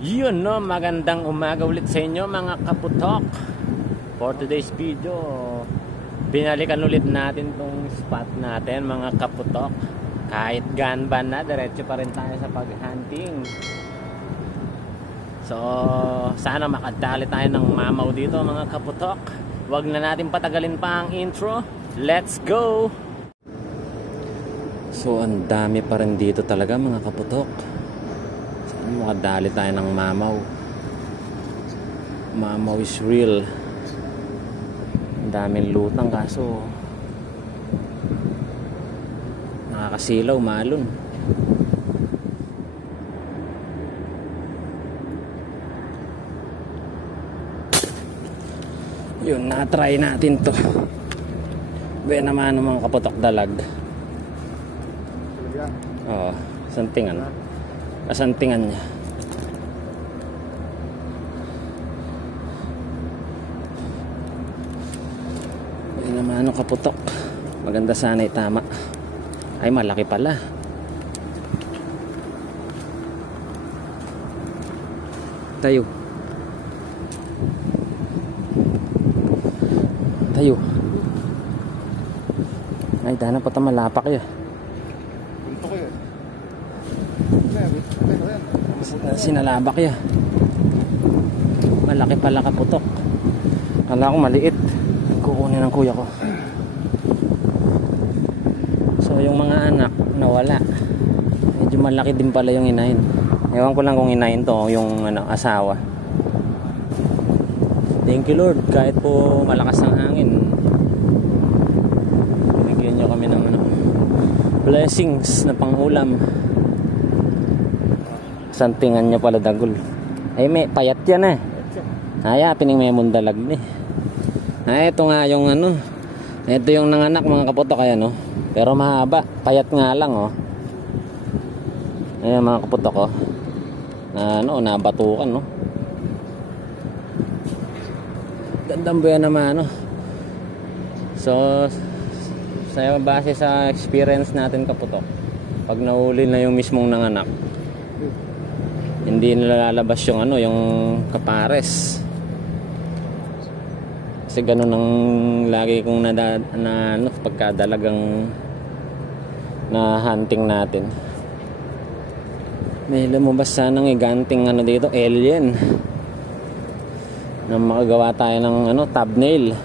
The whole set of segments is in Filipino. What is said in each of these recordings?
Yun no, magandang umaga ulit sa inyo mga kaputok. For today's video, binalikan ulit natin tong spot natin mga kaputok. Kahit ganban na, diretso pa rin tayo sa paghunting. So, sana makadali tayo ng mamaw dito mga kaputok. Huwag na natin patagalin pa ang intro. Let's go! So, ang dami pa rin dito talaga mga kaputok. Makadali tayo ng mamaw. Mamaw is real. Ang daming lutang kaso nakakasilaw, malun. Yun, na-try natin to. Buwan naman ng mga kaputok dalag. Oo, santingan. Kasantingan niya. Ay naman ano kaputok. Maganda sana itama. Ay malaki pala. Tayo. Tayo. Ay dana pa ta malapak ya. Sinalabak ya. Malaki pala kaputok. Kala ko maliit. Kukunin ng kuya ko. So yung mga anak nawala. Medyo malaki din pala yung inahin. Ewan ko lang kung inahin to yung asawa. Thank you Lord. Kahit po malakas ang hangin, binigyan nyo kami ng blessings na pangulam. Santingan niya pala dagol. Ay may payat yan eh. Ay pining may mundalag ni. Ay ito nga yung ito yung nanganak mga kaputok kaya no. Pero mahaba, payat nga lang oh. Ayan mga kaputok oh. Nabatukan no. Gandang buya naman So sa base sa experience natin kaputok, pag nahuli na yung mismong nanganak, hindi nalalabas yung yung kapares. Kasi ganun ang lagi kong pagkadalagang na hunting natin. May lumabas sanang iganting dito, alien. Na makagawa tayo ng thumbnail.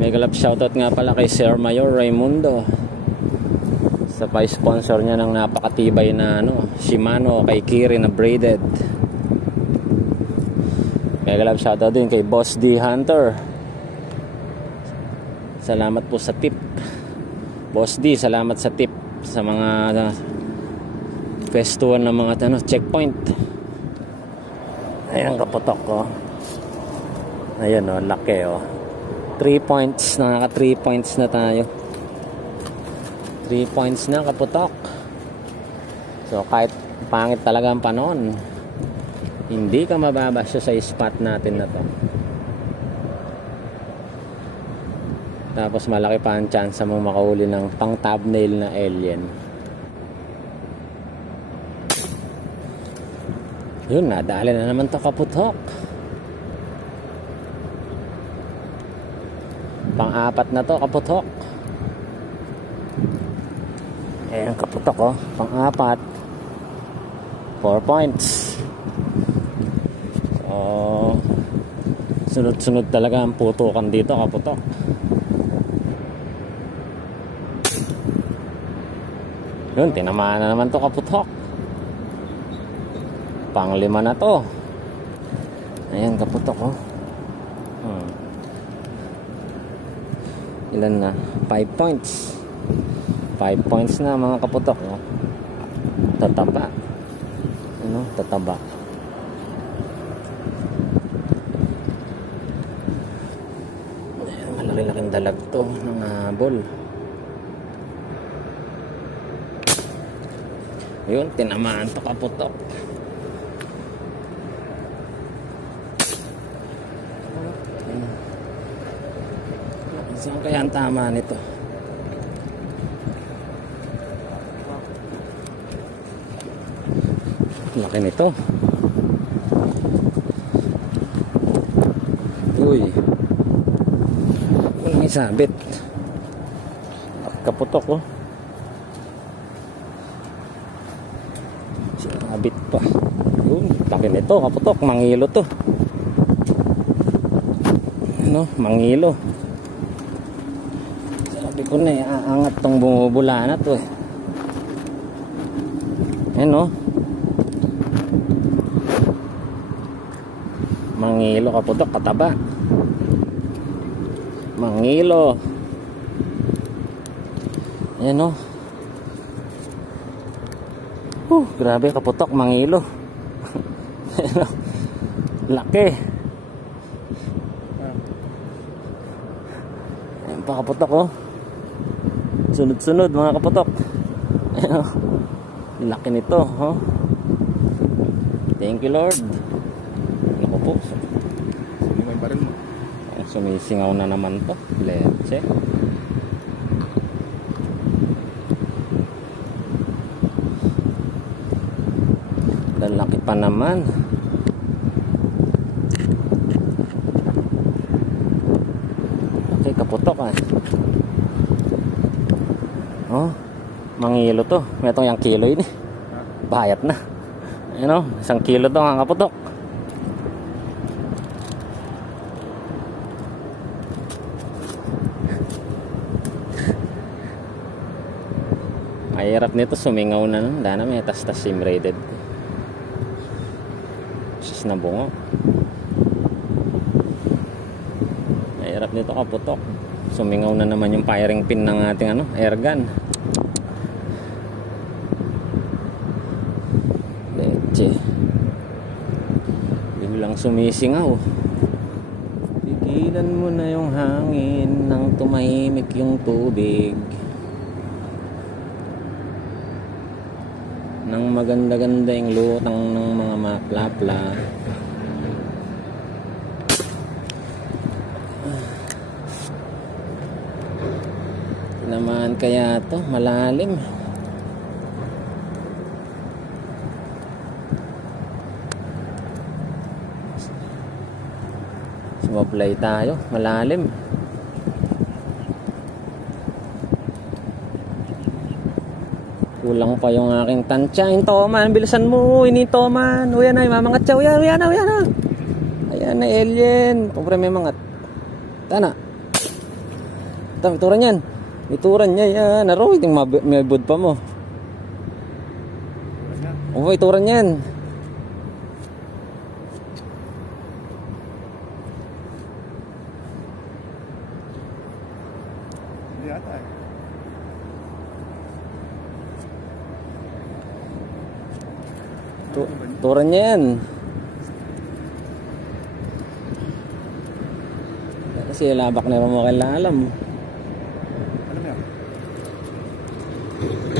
May galap shoutout nga pala kay Sir Mayor Raimundo sa pa-sponsor niya ng napakatibay na Shimano kay Kiri na braided. Mega love shoutout din kay Boss D Hunter. Salamat po sa tip. Boss D, salamat sa tip sa mga festuan ng mga checkpoint. Ayan kaputok ko. Ayan laki 3 points, naka 3 points na tayo. 3 points na kaputok. So kahit pangit talaga ang panahon, hindi ka mababasya sa spot natin na to. Tapos malaki pa ang chance mo makahuli ng pang thumbnail na alien. Yun, nadali na naman to kaputok. Pang-apat na to kaputok. Ayan kaputok pang-apat. 4 points. So sunod-sunod talaga ang putukan dito kaputok. Yun, tinamaan na naman to kaputok. Pang-5 na to. Ayan kaputok Ilan na? 5 points. 5 points na mga kaputok Tataba. Tataba. Malaki-laking dalag to ng habol. Yun, tinamaan to kaputok. Saan kaya ang tama nito? Laki nito. Uy. Walang isabit. Kaputok oh. Sinabit pa. Yun, laki nito, kaputok, mangilo to. Ano, mangilo. Sabi ko na, aangat tong bumubula na to eh. Ano? Mangilo, kaputok, kataba. Mangilo. Ayan o. Grabe, kaputok, mangilo. Ayan o. Laki. Ayan pa, kaputok o. Sunod-sunod mga kaputok. Ayan o. Laki nito o. Thank you Lord. Ako po. Sumingay pa rin mo. Sumisingaw na naman to. Leche. Lalaki pa naman. Okay, kaputok ah. Oh, mangilo to. May itong yung kilo yun eh. Bayat na. Ano, 1 kilo to ang kaputok. Mahirap nito, sumingaw na no. Dana may tas-tas sim rated. Sis na bungo. Mahirap nito, kaputok. Sumingaw na naman yung firing pin ng ating ano, airgun. Leche. Biglang sumisingaw. Pigilan mo na yung hangin nang tumahimik yung tubig. Nang maganda-ganda yung lutang ng mga maplapla. Naman kaya to, malalim. Sumablay tayo, malalim. Kulang pa yung aking tansya. Toman, bilisan mo. Ini Toman. Uyan na, mamangat siya. Uyan na. Ayan na, alien. Pobre may mangat. Tana. Ito, ituran yan. Ituran niya yan. Naro, itong may bud pa mo. Oo, ituran yan. Hindi ata eh. Turan niya yan. Kasi labak na mo kailalam. Ano yan?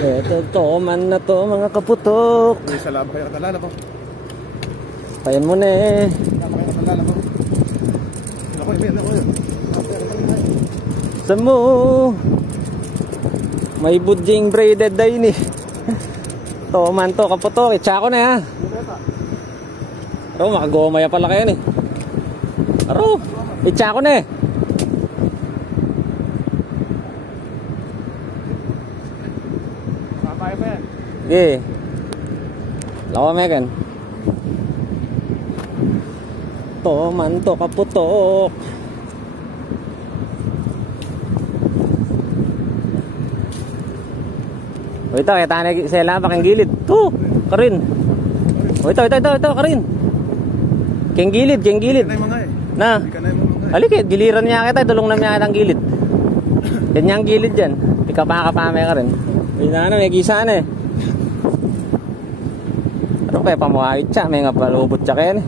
Ito, Toman na to mga kaputok. May sa labo kayo katalala po. Payan mo na eh. Labo kayo katalala po. Ako yun. Saan mo? May budjing braided day ni. Toman to kaputok. Itsako na ha. Aro, makagomaya pala kayo ni. Aro, itsako na eh. Mamaya pa yan. Okay. Lawa megan. Toman to kaputok. O ito, kita na sa labak ang gilid. To, Karin. O ito, Karin. Keng gilid. Hindi ka na yung mga eh. Na. Hindi ka na yung mga eh. Alikit, giliran niya kita, dulong na niya kita ang gilid. Ganyan ang gilid dyan. Ika pa kapamay ka rin. May gisa na eh. Ano kaya pamuhayot siya, may nga palubot siya kaya eh.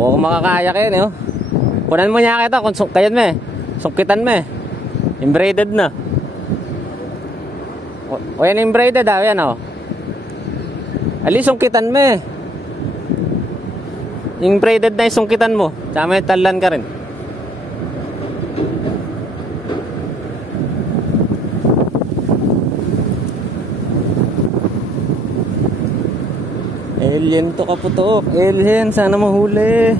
O kung makakaya kayo eh, oh. Kunan mo niya kita, kung kayan me. Sungkitan me. Embroidered na. O yan embroidered ah, yan oh. Ali, sungkitan me. Embroidered na yung sungkitan mo. Tsaka may talan ka rin. Alien to kaputok. Alien, sana mahuli.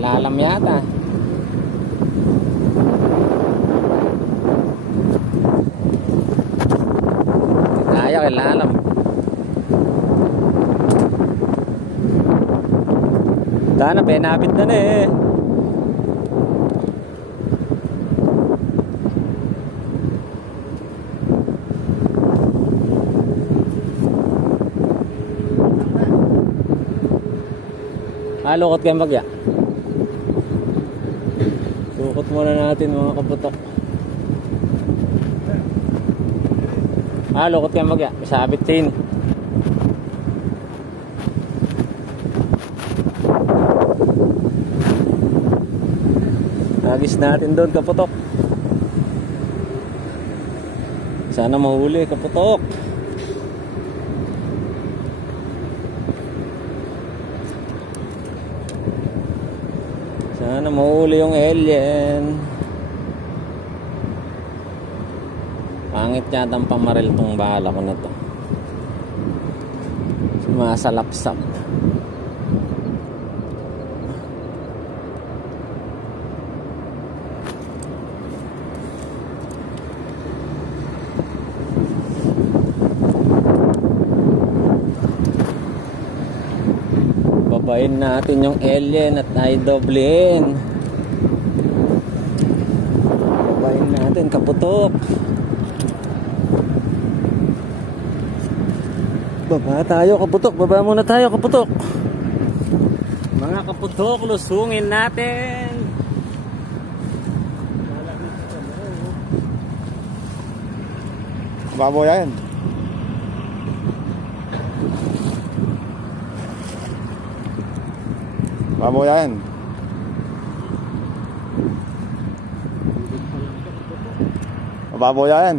Lalam yata. Kaya kay lalam. Sana penapit na eh. Lukot kayong bagya. Lukot muna natin mga kaputok. Lukot kayong bagya. Isabit chain. Agis natin doon kaputok. Sana mahuli kaputok. Sana mahuli yung alien. Pangit yata ang pamaril tong bahala ko na to. Sumasalapsap. Babain natin yung alien at i-doublein. Babain natin kaputok. Baba tayo kaputok. Baba muna tayo kaputok. Mga kaputok, lusungin natin. Baboy yan. Baboy yan. Baboy yan.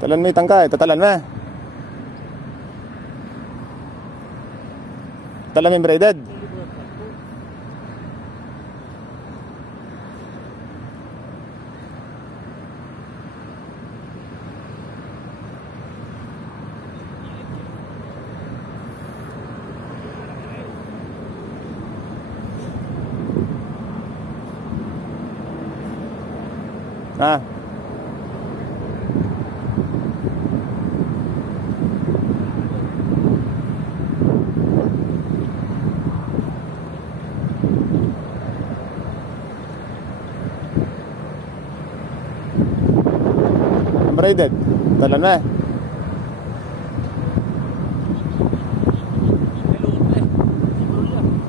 Talan mo yung tangkay, tatalan mo. Talan mo yung braided. Braided. Talan na.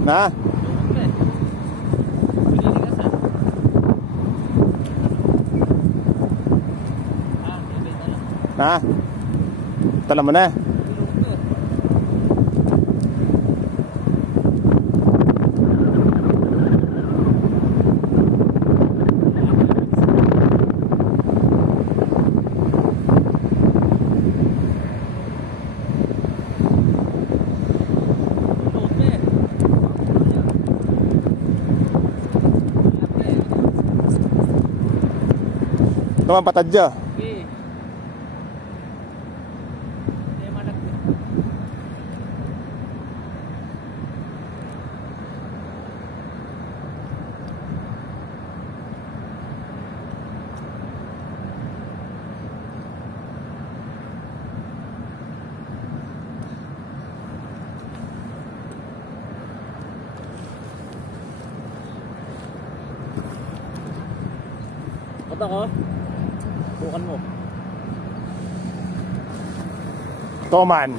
Na. Na. Talan mo na. Naman patadya. Okay. Pata ko. Bukan mo. Toman.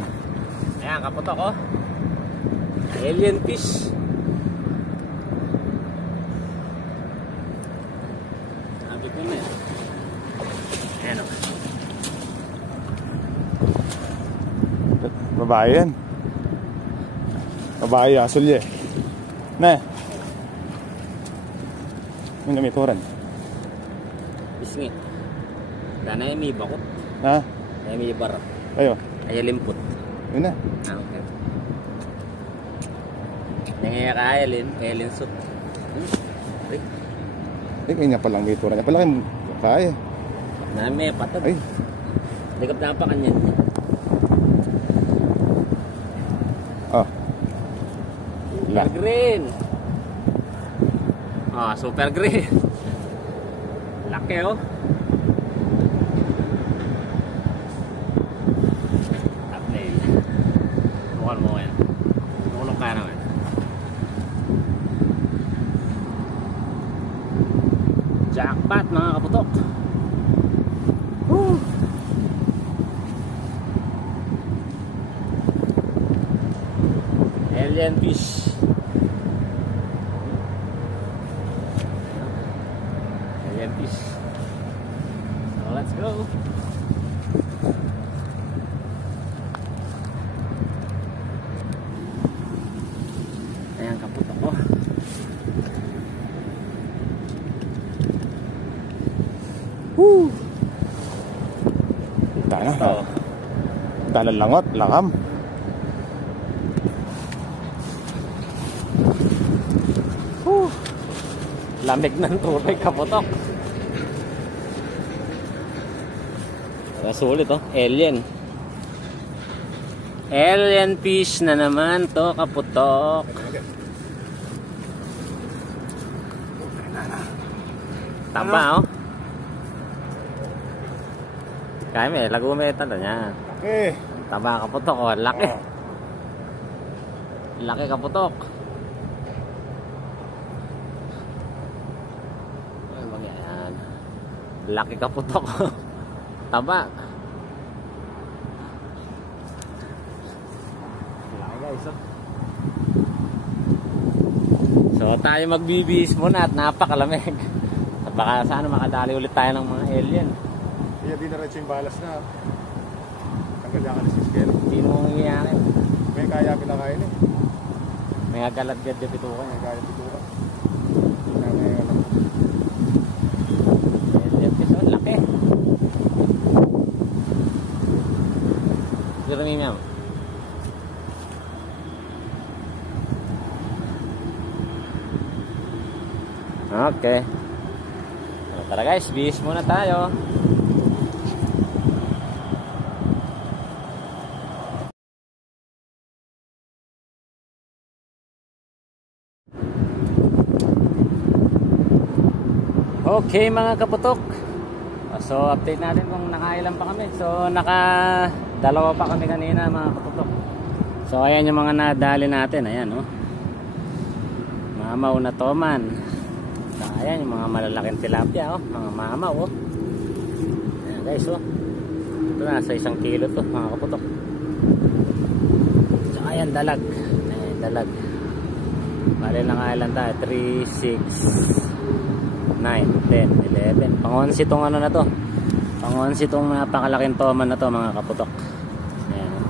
Ayan, kaputok ko. Alien fish. Abit mo na yan. Ayan o. Babae yan. Babae, asul ye. Na. Yung namituran. Bisngit. Dana yung may bakot. Ha? Ay, may bar. Ayo. Ay, limpot. Yun na. Ah, okay. Nangyaya ka, Elin Sut. Ay, Kanya palang may tura niya. Palaki kaya. nami, patad. Ay. Likap na pa kanyan. Ah. Super green. Ah, super green. Laki oh. Upnail. Mukhang mo yan. Mulong ka naman. Jackpot mga kaputok. Woo! Alien fish. Alien fish. So let's go. Ayan kaputok ko. Woo! Tayo na. So, Dalan langot, lakam. lamig ng tubig kaputok. Sulit oh, alien. Alien fish na naman to kaputok. Tamba oh. Kaya may lagume tanda niya. Okay. Tamba kaputok oh, laki. Laki kaputok. Laki kaputok. Taba. Laki guys oh. So tayo magbibihis muna at napakalamig. At baka sana makadali ulit tayo ng mga alien. Iya, di na rin yung balas na. Tanggal yan ka na si Skero. Hindi mo nangyayari. May kaya pinakain eh. May agalat-gad na pitukan. May kaya pitukan. Alien fish oh, laki. Gurami miyam. Okay. So, tara guys, bihis muna tayo. Okay mga kaputok. So update natin kung nakailan pa kami. So dalawa pa kami kanina mga kaputok. So ayan yung mga nadali natin. Ayan oh. Mamaw na toman. So ayan yung mga malalaking tilapia oh. Mga mamaw oh. Ayan guys oh. Ito nasa 1 kilo to mga kaputok. So ayan dalag. Ayan dalag. Bali nakailan tayo. 3, 6 9, 10, 11. Pang-11 tong ano na to. Pang-11 tong napakalaking toman na to mga kaputok. Ayan.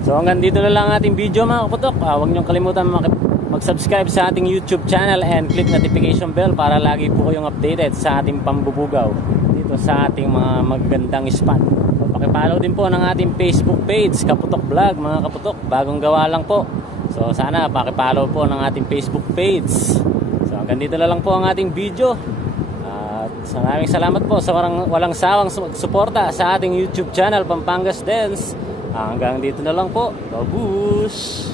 So hanggang dito na lang ating video mga kaputok. Huwag niyong kalimutan mag-subscribe sa ating YouTube channel and click notification bell para lagi po kayong updated sa ating pambubugaw dito sa ating mga magandang spot. Paki-follow din po ng ating Facebook page, Kaputok Vlog mga kaputok. Bagong gawa lang po. So sana paki-follow po ng ating Facebook page. So hanggang dito na lang po ang ating video. At maraming salamat po sa walang sawang suporta sa ating YouTube channel Pampangas Dance. Hanggang dito na lang po. Babush!